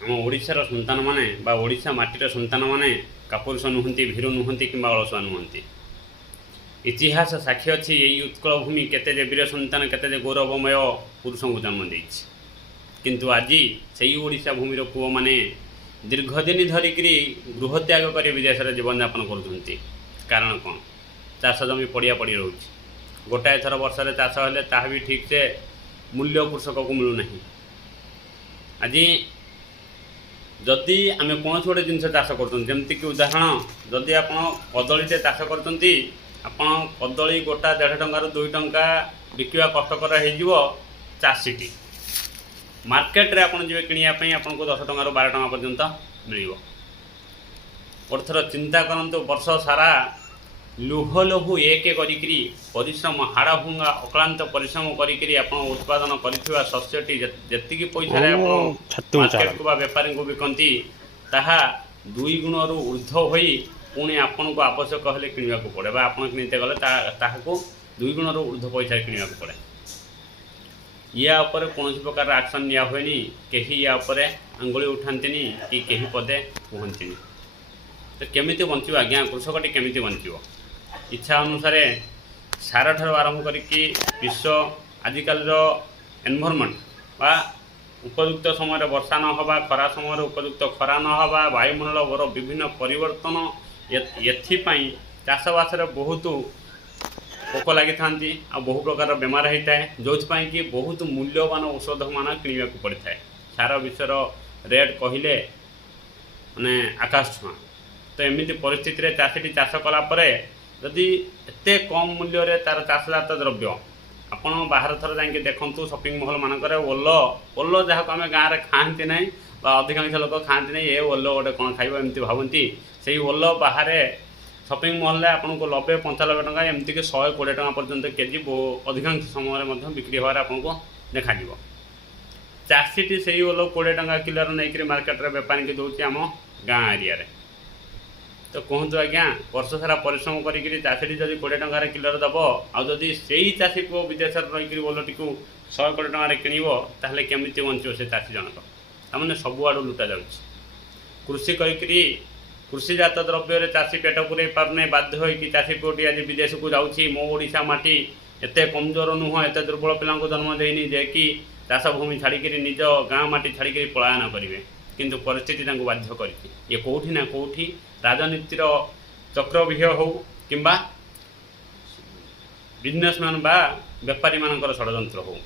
ଆମ ଓଡ଼ିଶାର ସନ୍ତାନ ମାନେ ବା ଓଡ଼ିଶା ମାଟିର ସନ୍ତାନ ମାନେ କାପୁରୁଷ ନୁହନ୍ତି, ଭୀରୁ ନୁହନ୍ତି କିମ୍ବା ଅଳସୁଆ ନୁହନ୍ତି। ଇତିହାସ ସାକ୍ଷୀ ଅଛି ଏହି ଉତ୍କଳ ଭୂମି କେତେ ଯେ ବୀର ସନ୍ତାନ, କେତେ ଯେ ଗୌରବମୟ ପୁରୁଷଙ୍କୁ ଜନ୍ମ ଦେଇଛି। କିନ୍ତୁ ଆଜି ସେହି ଓଡ଼ିଶା ଭୂମିର ପୁଅମାନେ ଦୀର୍ଘଦିନ ଧରିକିରି ଗୃହତ୍ୟାଗ କରି ବିଦେଶରେ ଜୀବନଯାପନ କରୁଛନ୍ତି। କାରଣ କ'ଣ? ଚାଷ ଜମି ପଡ଼ିଆ ପଡ଼ି ରହୁଛି। ଗୋଟାଏ ଥର ବର୍ଷରେ ଚାଷ ହେଲେ ତାହା ବି ଠିକ୍ସେ ମୂଲ୍ୟ କୃଷକକୁ ମିଳୁନାହିଁ। ଆଜି ଯଦି ଆମେ କୌଣସି ଗୋଟେ ଜିନିଷ ଚାଷ କରୁଛନ୍ତି, ଯେମିତିକି ଉଦାହରଣ, ଯଦି ଆପଣ କଦଳୀଟେ ଚାଷ କରୁଛନ୍ତି, ଆପଣ କଦଳୀ ଗୋଟା 1.5 ଟଙ୍କାରୁ 2 ଟଙ୍କା ବିକିବା କଷ୍ଟକର ହେଇଯିବ ଚାଷୀଟି। ମାର୍କେଟରେ ଆପଣ ଯିବେ କିଣିବା ପାଇଁ, ଆପଣଙ୍କୁ 10 ଟଙ୍କାରୁ 12 ଟଙ୍କା ପର୍ଯ୍ୟନ୍ତ ମିଳିବ। ଗୋଟେ ଥର ଚିନ୍ତା କରନ୍ତୁ, ବର୍ଷ ସାରା ଲୁହ ଲହୁ ଏକ କରିକିରି ପରିଶ୍ରମ, ହାଡ଼ ଭଙ୍ଗା ଅକ୍ଳାନ୍ତ ପରିଶ୍ରମ କରିକିରି ଆପଣ ଉତ୍ପାଦନ କରିଥିବା ଶସ୍ୟଟି ଯେତିକି ପଇସାରେ ଆପଣ ମାର୍କେଟକୁ ବା ବେପାରୀଙ୍କୁ ବିକନ୍ତି, ତାହା 2 ଗୁଣରୁ ଉର୍ଦ୍ଧ୍ୱ ହୋଇ ପୁଣି ଆପଣଙ୍କୁ ଆବଶ୍ୟକ ହେଲେ କିଣିବାକୁ ପଡ଼େ, ବା ଆପଣ କିଣିତେ ଗଲେ ତାହାକୁ 2 ଗୁଣରୁ ଉର୍ଦ୍ଧ୍ୱ ପଇସାରେ କିଣିବାକୁ ପଡ଼େ। ୟା ଉପରେ କୌଣସି ପ୍ରକାର ଆକ୍ସନ୍ ନିଆ ହୁଏନି, କେହି ୟା ଉପରେ ଆଙ୍ଗୁଳି ଉଠାନ୍ତିନି କି କେହି ପଦେ କୁହନ୍ତିନି। ତ କେମିତି ବଞ୍ଚିବ ଆଜ୍ଞା? କୃଷକଟି କେମିତି ବଞ୍ଚିବ? ଇଚ୍ଛା ଅନୁସାରେ ସାରଠାରୁ ଆରମ୍ଭ କରିକି ବିଶ୍ୱ ଆଜିକାଲିର ଏନଭାରମେଣ୍ଟ ବା ଉପଯୁକ୍ତ ସମୟରେ ବର୍ଷା ନ ହେବା, ଖରା ସମୟରେ ଉପଯୁକ୍ତ ଖରା ନ ହେବା, ବାୟୁମଣ୍ଡଳର ବିଭିନ୍ନ ପରିବର୍ତ୍ତନ, ଏଥିପାଇଁ ଚାଷବାସରେ ବହୁତ ପୋକ ଲାଗିଥାନ୍ତି ଆଉ ବହୁ ପ୍ରକାର ବେମାର ହୋଇଥାଏ, ଯେଉଁଥିପାଇଁ କି ବହୁତ ମୂଲ୍ୟବାନ ଔଷଧମାନ କିଣିବାକୁ ପଡ଼ିଥାଏ। ସାର ବିଷର ରେଟ୍ କହିଲେ ମାନେ ଆକାଶ ଛୁଆଁ। ତ ଏମିତି ପରିସ୍ଥିତିରେ ଚାଷୀଟି ଚାଷ କଲା ପରେ ଯଦି ଏତେ କମ୍ ମୂଲ୍ୟରେ ତା'ର ଚାଷଜାତ ଦ୍ରବ୍ୟ, ଆପଣ ବାହାର ଥର ଯାଇକି ଦେଖନ୍ତୁ ସପିଂ ମଲ୍ ମାନଙ୍କରେ ଓଲ ଯାହାକୁ ଆମେ ଗାଁରେ ଖାଆନ୍ତି ନାହିଁ ବା ଅଧିକାଂଶ ଲୋକ ଖାଆନ୍ତି ନାହିଁ, ଏ ଓଲ ଗୋଟେ କ'ଣ ଖାଇବ ଏମିତି ଭାବନ୍ତି। ସେଇ ଓଲ ବାହାରେ ସପିଂ ମଲ୍ରେ ଆପଣଙ୍କୁ 90-95 ଟଙ୍କା, ଏମିତିକି 120 ଟଙ୍କା ପର୍ଯ୍ୟନ୍ତ କେଜି ଅଧିକାଂଶ ସମୟରେ ମଧ୍ୟ ବିକ୍ରି ହେବାର ଆପଣଙ୍କୁ ଦେଖାଯିବ। ଚାଷୀଟି ସେଇ ଓଲ 20 ଟଙ୍କା କିଲୋରେ ନେଇକରି ମାର୍କେଟରେ ବେପାରୀକି ଦେଉଛି ଆମ ଗାଁ ଏରିଆରେ। ତ କୁହନ୍ତୁ ଆଜ୍ଞା, ବର୍ଷ ସାରା ପରିଶ୍ରମ କରିକିରି ଚାଷୀଟି ଯଦି 20 ଟଙ୍କାରେ କିଲୋରେ ଦେବ, ଆଉ ଯଦି ସେଇ ଚାଷୀ ପୁଅ ବିଦେଶରେ ରହିକରି ଓଲଟିକୁ 120 ଟଙ୍କାରେ କିଣିବ, ତାହେଲେ କେମିତି ବଞ୍ଚିବ ସେ ଚାଷୀ ଜଣକ? ତାମାନେ ସବୁଆଡ଼ୁ ଲୁଟା ଯାଉଛି। କୃଷି କରିକିରି କୃଷିଜାତ ଦ୍ରବ୍ୟରେ ଚାଷୀ ପେଟ ପୁରେଇ ପାରୁନାହିଁ, ବାଧ୍ୟ ହୋଇକି ଚାଷୀ ପୁଅଟି ଆଜି ବିଦେଶକୁ ଯାଉଛି। ମୋ ଓଡ଼ିଶା ମାଟି ଏତେ କମଜୋର ନୁହଁ, ଏତେ ଦୁର୍ବଳ ପିଲାଙ୍କୁ ଜନ୍ମ ଦେଇନି ଯେ କି ଚାଷ ଭୂମି ଛାଡ଼ିକିରି ନିଜ ଗାଁ ମାଟି ଛାଡ଼ିକିରି ପଳାୟନ କରିବେ। କିନ୍ତୁ ପରିସ୍ଥିତି ତାଙ୍କୁ ବାଧ୍ୟ କରିଛି। ଇଏ କେଉଁଠି ନା କେଉଁଠି ରାଜନୀତିର ଚକ୍ରବ୍ୟୁହ ହେଉ କିମ୍ବା ବିଜନେସମ୍ୟାନ୍ ବା ବେପାରୀମାନଙ୍କର ଷଡ଼ଯନ୍ତ୍ର ହେଉ,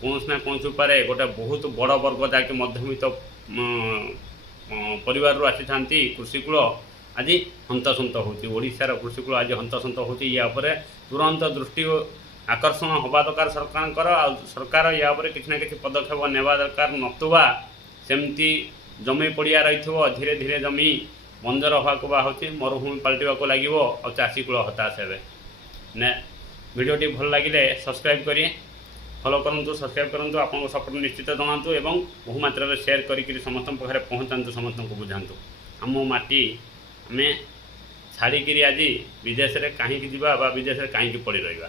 କୌଣସି ନା କୌଣସି ଉପାୟରେ ଗୋଟେ ବହୁତ ବଡ଼ ବର୍ଗ ଯାହାକି ମଧ୍ୟବିତ୍ତ ପରିବାରରୁ ଆସିଥାନ୍ତି, କୃଷିକୂଳ ଆଜି ହନ୍ତସନ୍ତ ହେଉଛି। ଓଡ଼ିଶାର କୃଷିକୂଳ ଆଜି ହନ୍ତସନ୍ତ ହେଉଛି। ୟା ଉପରେ ତୁରନ୍ତ ଦୃଷ୍ଟି ଆକର୍ଷଣ ହେବା ଦରକାର ସରକାରଙ୍କର, ଆଉ ସରକାର ୟା ଉପରେ କିଛି ନା କିଛି ପଦକ୍ଷେପ ନେବା ଦରକାର। ନତୁବା ସେମିତି ଜମି ପଡ଼ିଆ ରହିଥିବ, ଧୀରେ ଧୀରେ ଜମି ବଞ୍ଜର ହେବାକୁ ବାହାରୁଛି, ମରୁଭୂମି ପାଲଟିବାକୁ ଲାଗିବ, ଆଉ ଚାଷୀକୂଳ ହତାଶ ହେବେ। ଭିଡ଼ିଓଟି ଭଲ ଲାଗିଲେ ସବସ୍କ୍ରାଇବ୍ କରି ଫଲୋ କରନ୍ତୁ, ସବସ୍କ୍ରାଇବ୍ କରନ୍ତୁ, ଆପଣଙ୍କ ସପୋର୍ଟ ନିଶ୍ଚିତ ଜଣାନ୍ତୁ ଏବଂ ବହୁ ମାତ୍ରାରେ ସେୟାର କରିକିରି ସମସ୍ତଙ୍କ ପାଖରେ ପହଞ୍ଚାନ୍ତୁ, ସମସ୍ତଙ୍କୁ ବୁଝାନ୍ତୁ। ଆମ ମାଟି ଆମେ ଛାଡ଼ିକିରି ଆଜି ବିଦେଶରେ କାହିଁକି ଯିବା ବା ବିଦେଶରେ କାହିଁକି ପଡ଼ି ରହିବା?